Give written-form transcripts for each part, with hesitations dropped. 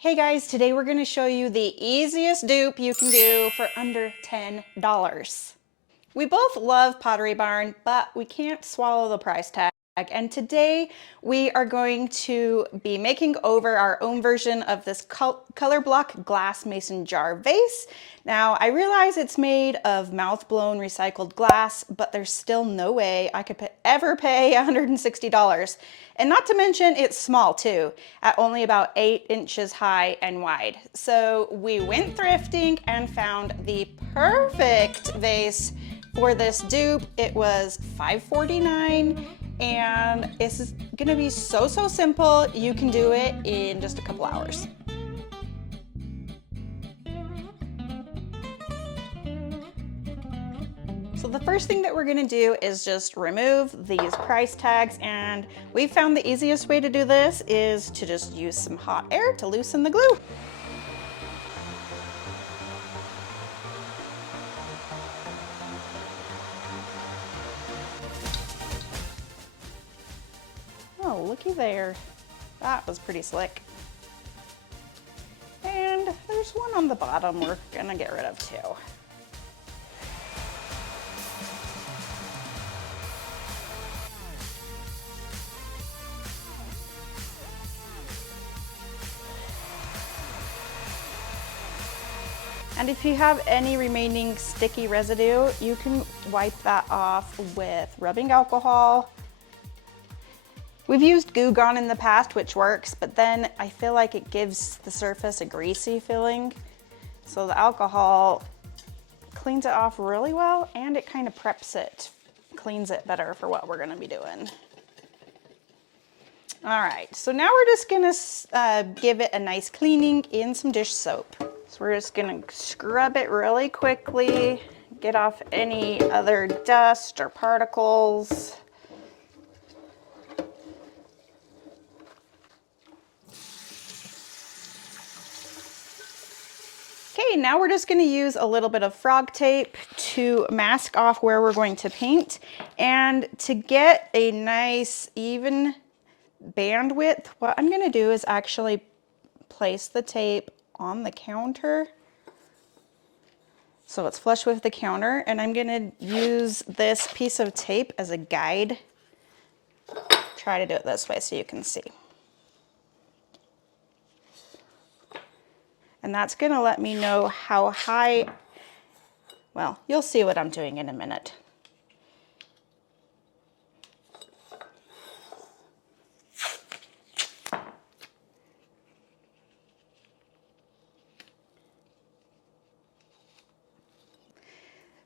Hey guys, today we're going to show you the easiest dupe you can do for under $10. We both love Pottery Barn, but we can't swallow the price tag. And today we are going to be making over our own version of this color block glass mason jar vase. Now I realize it's made of mouth-blown recycled glass, but there's still no way I could ever pay $160. And not to mention it's small too, at only about 8 inches high and wide. So we went thrifting and found the perfect vase for this dupe. It was $5.49 and it's gonna be so simple. You can do it in just a couple hours. So the first thing that we're gonna do is just remove these price tags, and we found the easiest way to do this is to just use some hot air to loosen the glue. Oh, looky there. That was pretty slick. And there's one on the bottom we're gonna get rid of too. And if you have any remaining sticky residue, you can wipe that off with rubbing alcohol. We've used Goo Gone in the past, which works, but then I feel like it gives the surface a greasy feeling. So the alcohol cleans it off really well, and it kind of preps it, cleans it better for what we're gonna be doing. All right, so now we're just gonna give it a nice cleaning in some dish soap. So we're just gonna scrub it really quickly, get off any other dust or particles. Okay, now we're just gonna use a little bit of frog tape to mask off where we're going to paint. And to get a nice even bandwidth, what I'm gonna do is actually place the tape on the counter so it's flush with the counter, and I'm gonna use this piece of tape as a guide. Try to do it this way so you can see. And that's gonna let me know how high, well, you'll see what I'm doing in a minute.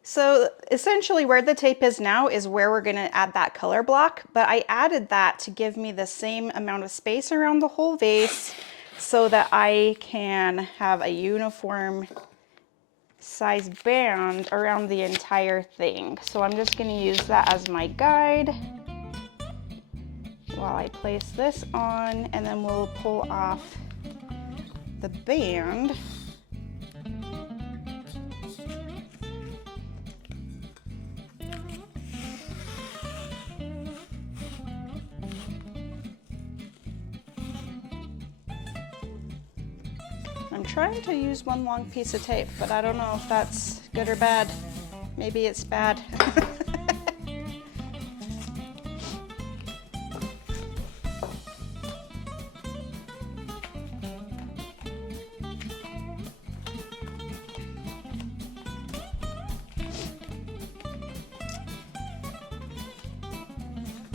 So essentially where the tape is now is where we're gonna add that color block, but I added that to give me the same amount of space around the whole vase so that I can have a uniform size band around the entire thing. So I'm just gonna use that as my guide while I place this on, and then we'll pull off the band. I'm trying to use one long piece of tape, but I don't know if that's good or bad. Maybe it's bad.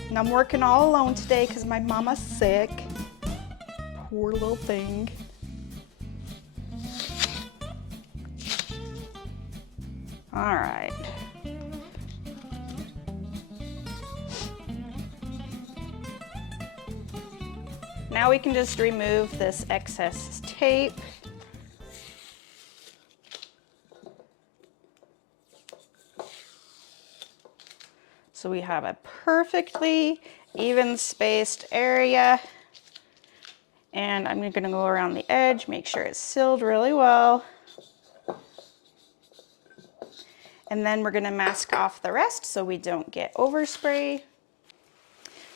And I'm working all alone today because my mama's sick. Poor little thing. All right. Now we can just remove this excess tape. So we have a perfectly even spaced area. And I'm gonna go around the edge, make sure it's sealed really well. And then we're gonna mask off the rest so we don't get overspray.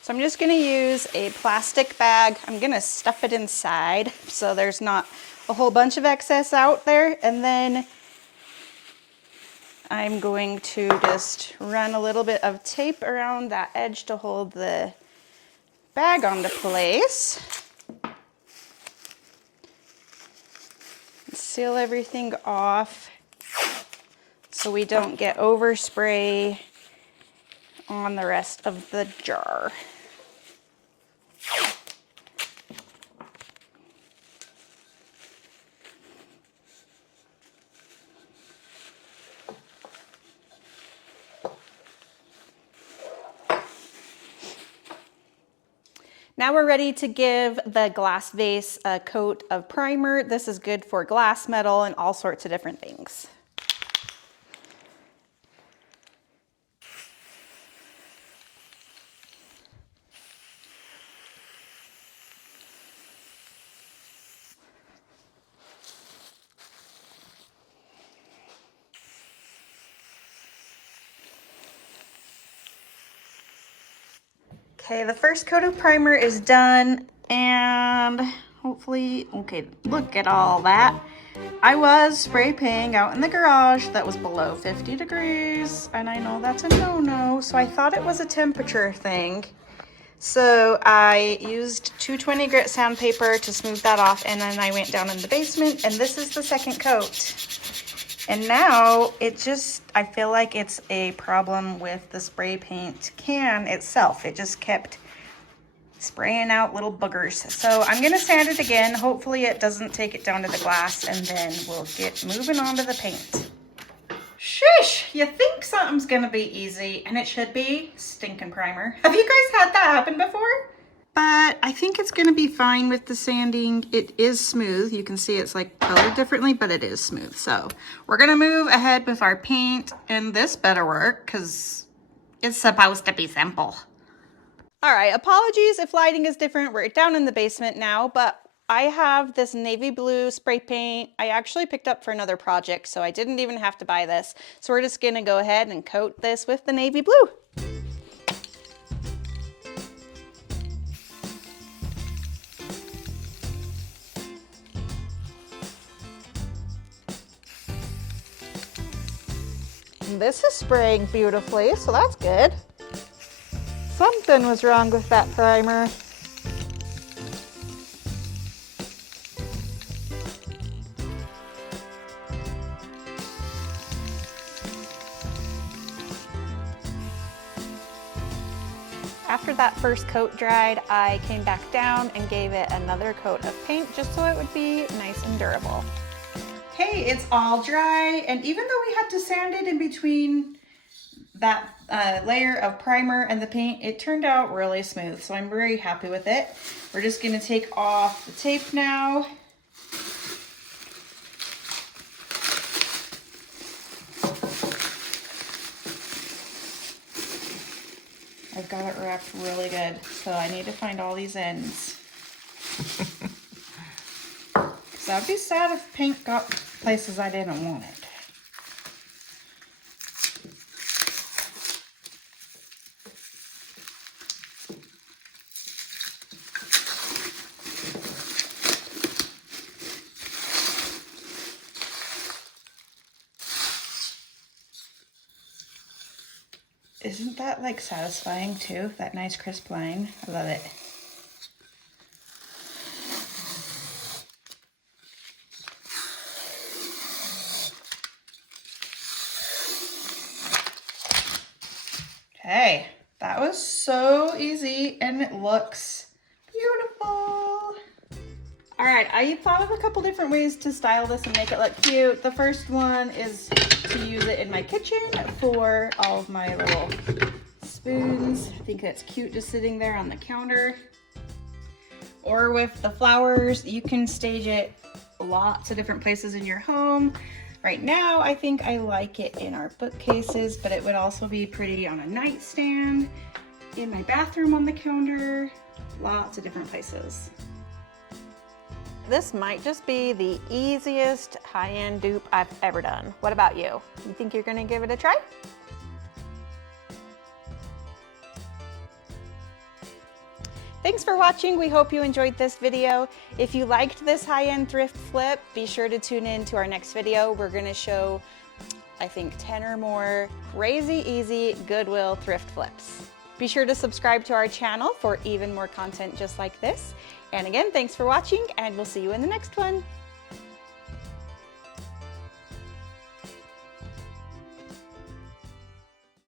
So I'm just gonna use a plastic bag. I'm gonna stuff it inside so there's not a whole bunch of excess out there. And then I'm going to just run a little bit of tape around that edge to hold the bag onto place. Seal everything off so we don't get overspray on the rest of the jar. Now we're ready to give the glass vase a coat of primer. This is good for glass, metal, and all sorts of different things. Okay, the first coat of primer is done, and hopefully, okay, look at all that. I was spray painting out in the garage that was below 50 degrees, and I know that's a no-no, so I thought it was a temperature thing. So I used 220 grit sandpaper to smooth that off, and then I went down in the basement, and this is the second coat. And now it just, I feel like it's a problem with the spray paint can itself. It just kept spraying out little boogers. So I'm gonna sand it again. Hopefully it doesn't take it down to the glass, and then we'll get moving on to the paint. Shush, you think something's gonna be easy, and it should be stinking primer. Have you guys had that happen before? But I think it's gonna be fine with the sanding. It is smooth. You can see it's like colored differently, but it is smooth. So we're gonna move ahead with our paint, and this better work because it's supposed to be simple. All right, apologies if lighting is different. We're down in the basement now, but I have this navy blue spray paint I actually picked up for another project, so I didn't even have to buy this. So we're just gonna go ahead and coat this with the navy blue. This is spraying beautifully, so that's good. Something was wrong with that primer. After that first coat dried, I came back down and gave it another coat of paint just so it would be nice and durable. Okay, it's all dry, and even though we had to sand it in between that layer of primer and the paint, it turned out really smooth, so I'm very happy with it. We're just gonna take off the tape now. I've got it wrapped really good, so I need to find all these ends. Because I'd be sad if paint got places I didn't want it. Isn't that like satisfying too? That nice crisp line. I love it. Okay, that was so easy and it looks beautiful. All right, I thought of a couple different ways to style this and make it look cute. The first one is to use it in my kitchen for all of my little spoons. I think that's cute just sitting there on the counter. Or with the flowers, you can stage it lots of different places in your home. Right now, I think I like it in our bookcases, but it would also be pretty on a nightstand, in my bathroom on the counter, lots of different places. This might just be the easiest high-end dupe I've ever done. What about you? You think you're gonna give it a try? Thanks for watching. We hope you enjoyed this video. If you liked this high-end thrift flip, be sure to tune in to our next video. We're gonna show, I think, 10 or more crazy easy Goodwill thrift flips. Be sure to subscribe to our channel for even more content just like this. And again, thanks for watching, and we'll see you in the next one.